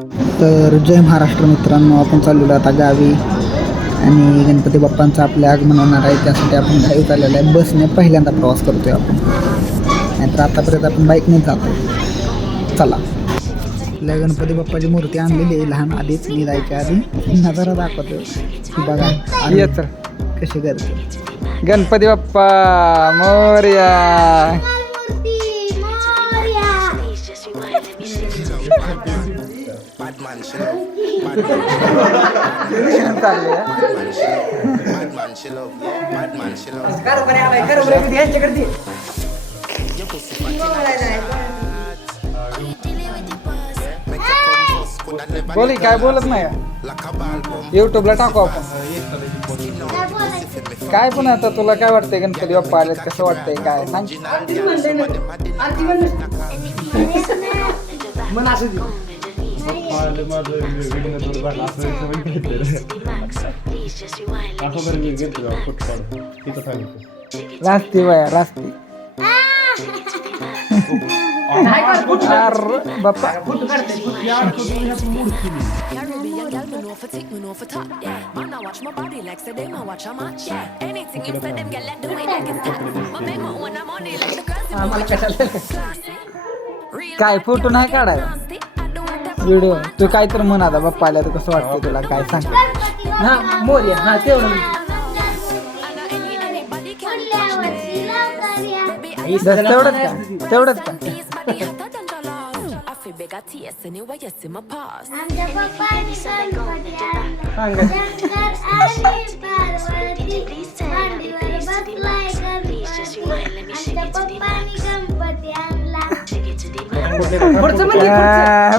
तर जय महाराष्ट्र मित्रांनो, आपण चाललेलो आता गावी आणि गणपती बाप्पांचं आपल्या आगमन होणार आहे. त्यासाठी आपण गावी चाललेलो आहे. बसने पहिल्यांदा प्रवास करतोय आपण, नाहीतर आतापर्यंत आपण बाईकने जातो. चला, आपल्या गणपती बाप्पाची मूर्ती आणलेली आहे लहान आधीच, मी जायच्या आधी नजारा दाखवतो की बघा येत कशी करते. गणपती बाप्पा मोरया. बोली काय बोलत नाही युट्यूबला टाकू आपण. काय पण आता तुला काय वाटतंय गणपती बाप्पा आलेत, कसं वाटतंय काय सांग. रास्ती बाया रास्ती बाप्पा. काय फोटो नाही काढाय व्हिडिओ. तू काय तर म्हण आता बाप्पा आल्या तर कसं वाटतं तुला, काय सांग. हा मोर्या, हा तेवढं तेवढंच का, तेवढंच का.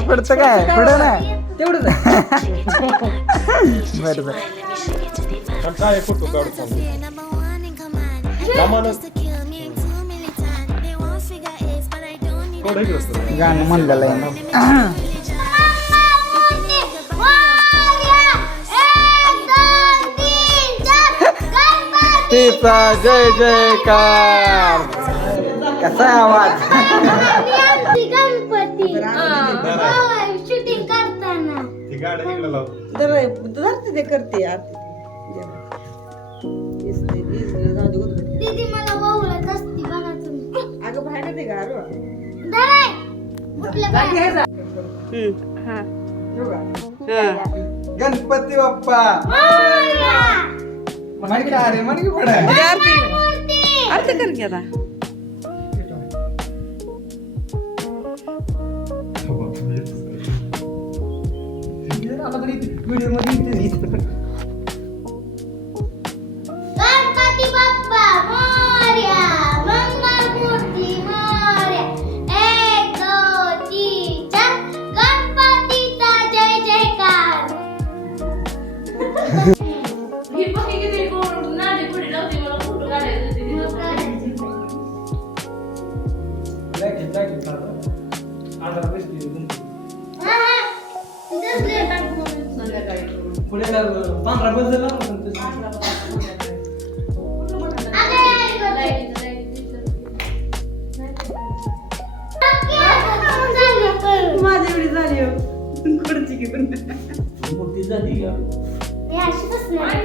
पुढचं काय पुढं ना तेवढंच बरं बरं. गाणं म्हणलेलं आहे ना. तिचा जय जयकार. कसा आहे आवाज. शूटिंग करताना ते करते दीदी मला वावळत असते बघा तुम्ही. अगं बाहेर ते गार गणपती बाप्पा म्हण की अरे म्हण की पुढे. अर्थ कर की आता. गणपती बाप्पा मोरया, मंगलमूर्ती मोरया. 1 2 3 4 गणपतीचा जय जयकार. माझी एवढी झाली खुर्ची घेऊन हे अशी बसणार.